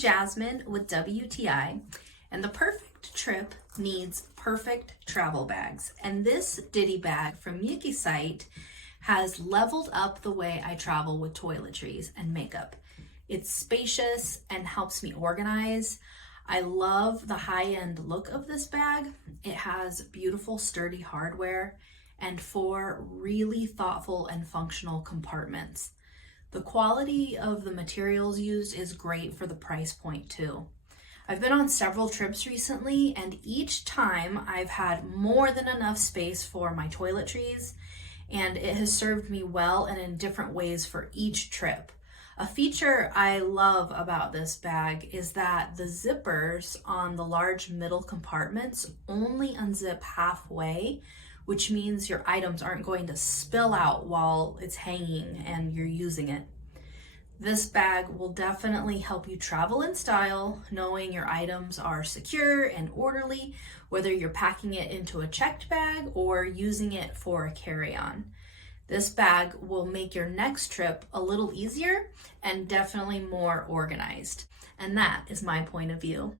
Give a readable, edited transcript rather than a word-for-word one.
Jasmine with WTI, and the perfect trip needs perfect travel bags. And this ditty bag from Yikisite has leveled up the way I travel with toiletries and makeup. It's spacious and helps me organize. I love the high-end look of this bag. It has beautiful, sturdy hardware and 4 really thoughtful and functional compartments. The quality of the materials used is great for the price point too. I've been on several trips recently, and each time I've had more than enough space for my toiletries, and it has served me well and in different ways for each trip. A feature I love about this bag is that the zippers on the large middle compartments only unzip halfway, which means your items aren't going to spill out while it's hanging and you're using it. This bag will definitely help you travel in style, knowing your items are secure and orderly, whether you're packing it into a checked bag or using it for a carry-on. This bag will make your next trip a little easier and definitely more organized. And that is my point of view.